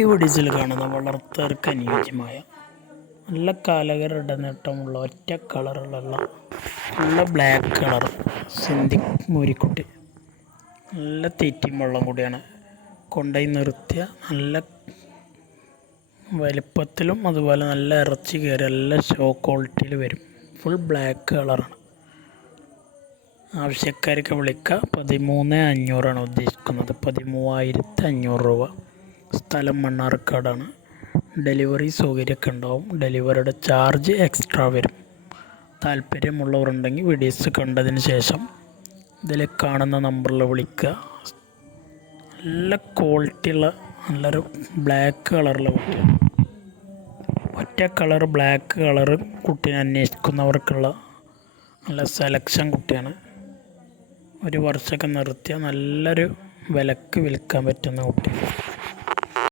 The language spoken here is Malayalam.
ഈ വീഡിയോസിൽ കാണുന്ന വളർത്തവർക്ക് അനുയോജ്യമായ. നല്ല കലകരുടെ നേട്ടമുള്ള ഒറ്റ കളറുള്ള നല്ല ബ്ലാക്ക് കളർ സിന്ധിക് മൂരിക്കുട്ടി. നല്ല തീറ്റയും വെള്ളം കൂടിയാണ്. കൊണ്ടുപോയി നിർത്തിയ നല്ല വലിപ്പത്തിലും അതുപോലെ നല്ല ഇറച്ചി കയറി നല്ല ഷോ ക്വാളിറ്റിയിൽ വരും. ഫുൾ ബ്ലാക്ക് കളറാണ്. ആവശ്യക്കാർക്ക് വിളിക്കുക പതിമൂന്ന് അഞ്ഞൂറാണ് ഉദ്ദേശിക്കുന്നത്. പതിമൂവായിരത്തി അഞ്ഞൂറ് രൂപ. സ്ഥലം മണ്ണാർക്കാടാണ്. ഡെലിവറി സൗകര്യമൊക്കെ ഉണ്ടാവും. ഡെലിവറിയുടെ ചാർജ് എക്സ്ട്രാ വരും. താല്പര്യമുള്ളവരുണ്ടെങ്കിൽ വീഡിയോസ് കണ്ടതിന് ശേഷം ഇതിൽ കാണുന്ന നമ്പറിൽ വിളിക്കുക. നല്ല ക്വാളിറ്റിയുള്ള നല്ലൊരു ബ്ലാക്ക് കളറിലെ കുട്ടി ഒറ്റ കളർ ബ്ലാക്ക് കളർ കുട്ടീനെ അന്വേഷിക്കുന്നവർക്കുള്ള നല്ല സെലക്ഷൻ കുട്ടിയാണ്. ഒരു വർഷമൊക്കെ നിർത്തിയ നല്ലൊരു വിലക്ക് വിൽക്കാൻ പറ്റുന്ന കുട്ടി.